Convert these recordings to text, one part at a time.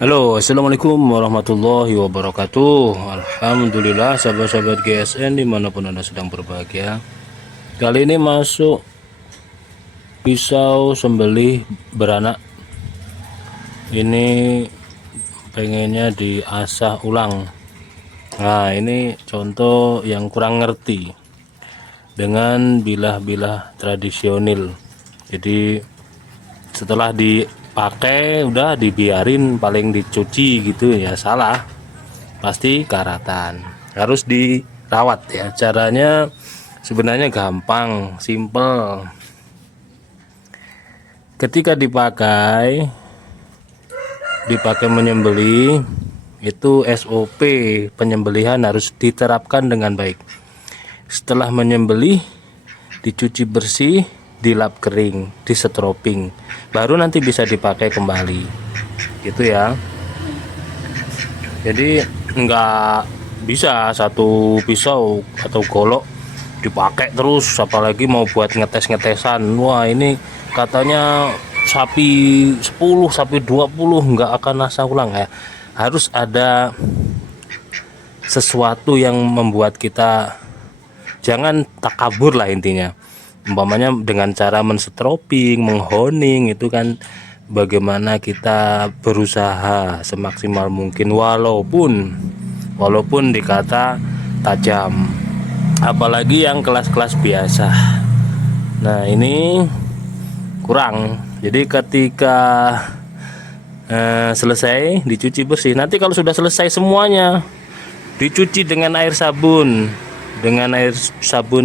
Halo, assalamualaikum warahmatullahi wabarakatuh. Alhamdulillah, sahabat-sahabat GSN dimanapun anda sedang berbahagia. Kali ini masuk pisau sembelih beranak. Ini pengennya diasah ulang. Nah, ini contoh yang kurang ngerti dengan bilah-bilah tradisional. Jadi setelah dipakai udah dibiarin, paling dicuci gitu ya, salah. Pasti karatan, harus dirawat ya. Caranya sebenarnya gampang, simple. Ketika dipakai menyembelih, itu SOP penyembelihan harus diterapkan dengan baik. Setelah menyembelih, dicuci bersih, dilap kering, disetroping, baru nanti bisa dipakai kembali gitu ya. Jadi nggak bisa satu pisau atau golok dipakai terus, apalagi mau buat ngetes-ngetesan. Wah, ini katanya sapi 10, sapi 20 nggak akan asah ulang ya. Harus ada sesuatu yang membuat kita jangan takabur lah intinya. Umpamanya dengan cara menstroping, menghoning, itu kan bagaimana kita berusaha semaksimal mungkin walaupun dikata tajam, apalagi yang kelas-kelas biasa. Nah, ini kurang. Jadi ketika selesai dicuci bersih, nanti kalau sudah selesai semuanya dicuci dengan air sabun,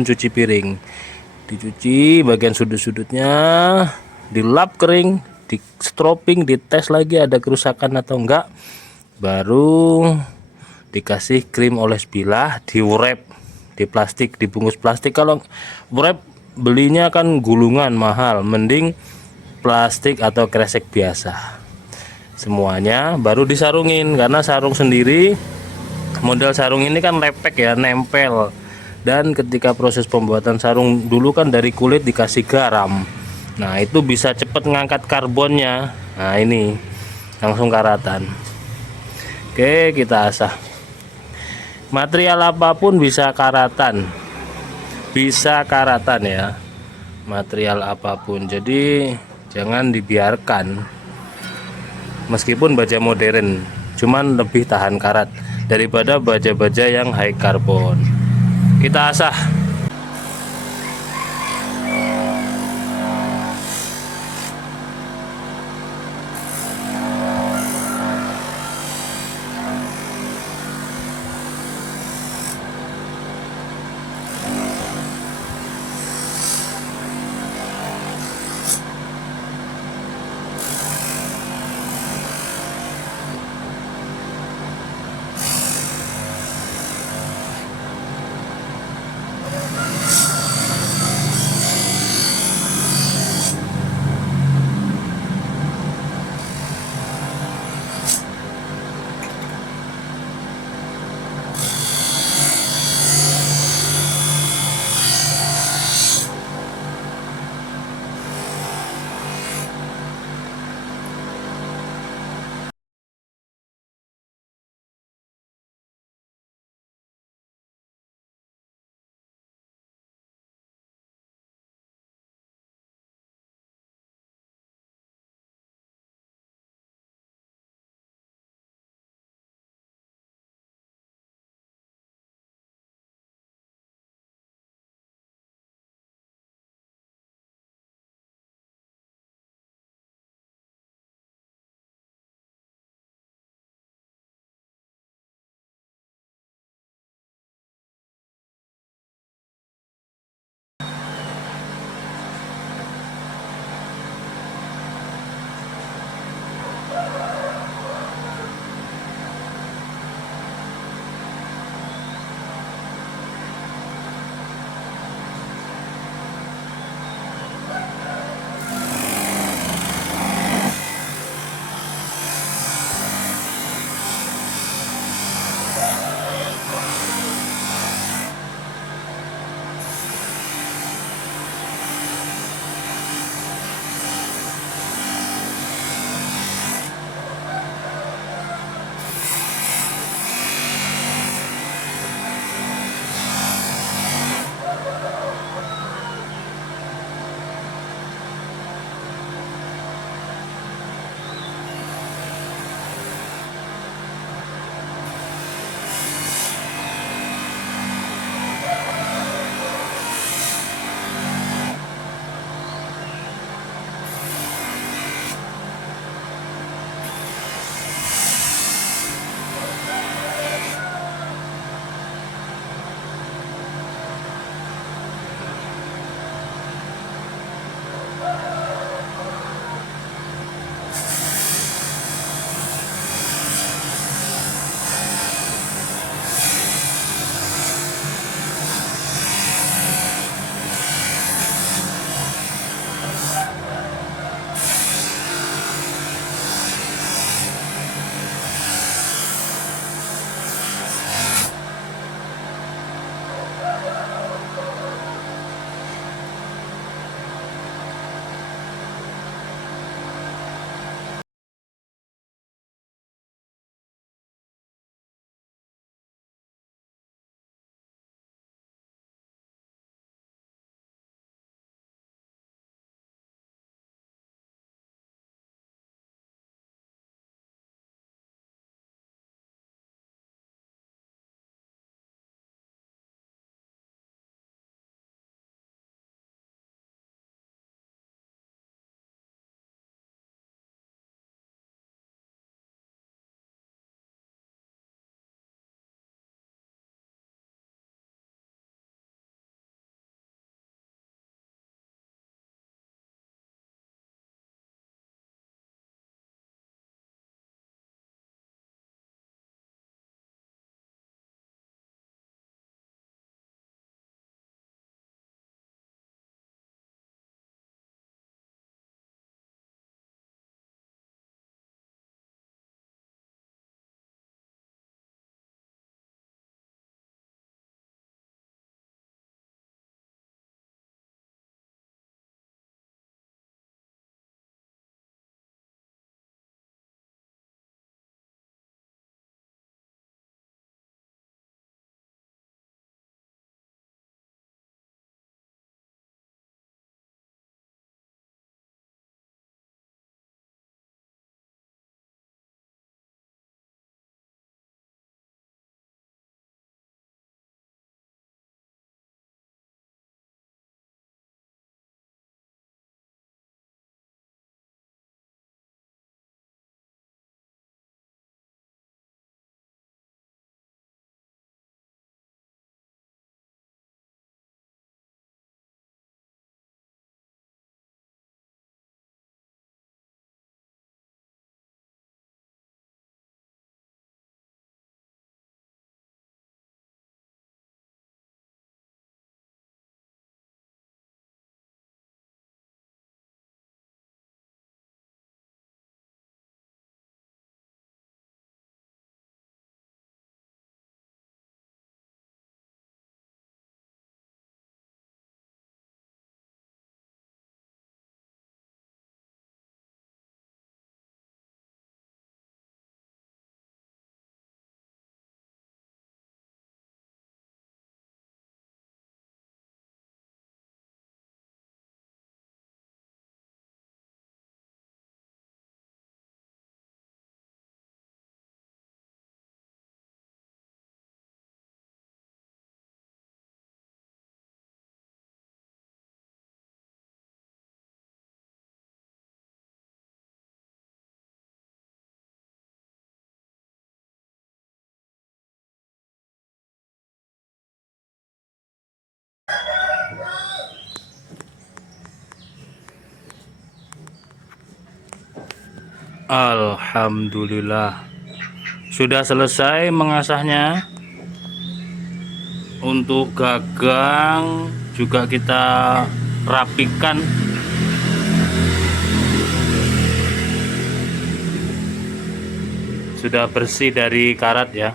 cuci piring, dicuci bagian sudut-sudutnya, dilap kering, di stropping, dites lagi ada kerusakan atau enggak, baru dikasih krim oles bilah, di wrap di plastik, dibungkus plastik. Kalau wrap belinya kan gulungan mahal, mending plastik atau kresek biasa semuanya, baru disarungin. Karena sarung sendiri, model sarung ini kan lepek ya, nempel. Dan ketika proses pembuatan sarung dulu kan dari kulit dikasih garam, nah itu bisa cepat ngangkat karbonnya. Nah, ini langsung karatan. Oke, kita asah. Material apapun bisa karatan ya, material apapun. Jadi jangan dibiarkan, meskipun baja modern cuman lebih tahan karat daripada baja-baja yang high carbon. Kita asah. Alhamdulillah sudah selesai mengasahnya. Untuk gagang juga kita rapikan. Sudah bersih dari karat ya.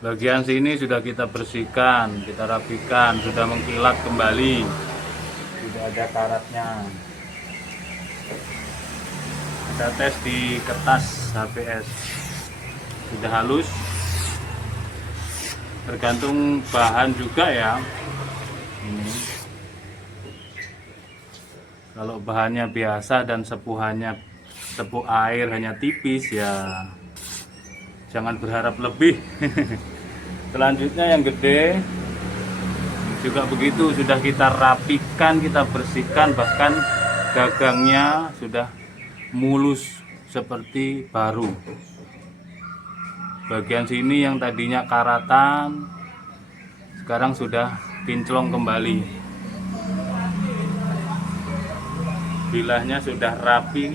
Bagian sini sudah kita bersihkan, kita rapikan, sudah mengkilat kembali, sudah ada karatnya. Kita tes di kertas HPS, sudah halus. Tergantung bahan juga ya. Ini kalau bahannya biasa dan sepuhannya sepuh air hanya tipis ya, jangan berharap lebih. Selanjutnya yang gede juga begitu, sudah kita rapikan, kita bersihkan, bahkan gagangnya sudah mulus seperti baru. Bagian sini yang tadinya karatan sekarang sudah kinclong kembali. Bilahnya sudah rapi,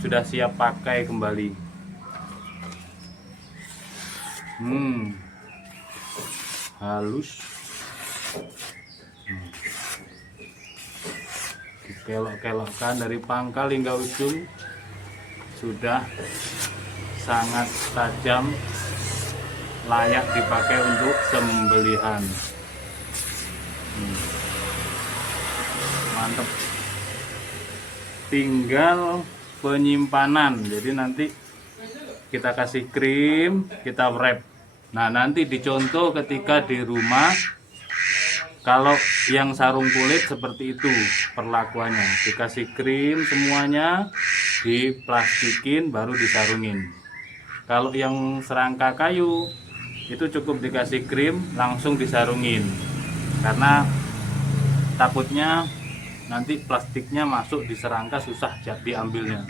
sudah siap pakai kembali. Halus. Dikelok-kelokkan dari pangkal hingga ujung, sudah sangat tajam, layak dipakai untuk sembelihan. Mantap. Tinggal penyimpanan, jadi nanti kita kasih krim, kita wrap. Nah, nanti dicontoh ketika di rumah, kalau yang sarung kulit seperti itu perlakuannya, dikasih krim semuanya, diplastikin, baru disarungin. Kalau yang serangka kayu itu cukup dikasih krim langsung disarungin, karena takutnya nanti plastiknya masuk di serangka, susah diambilnya.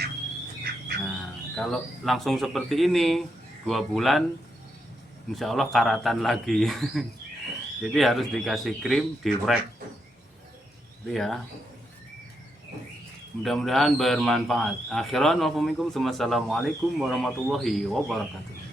Nah, kalau langsung seperti ini 2 bulan insya Allah karatan lagi. Jadi harus dikasih krim, di wrap. Itu ya. Mudah-mudahan bermanfaat. Akhiran, wassalamualaikum warahmatullahi wabarakatuh.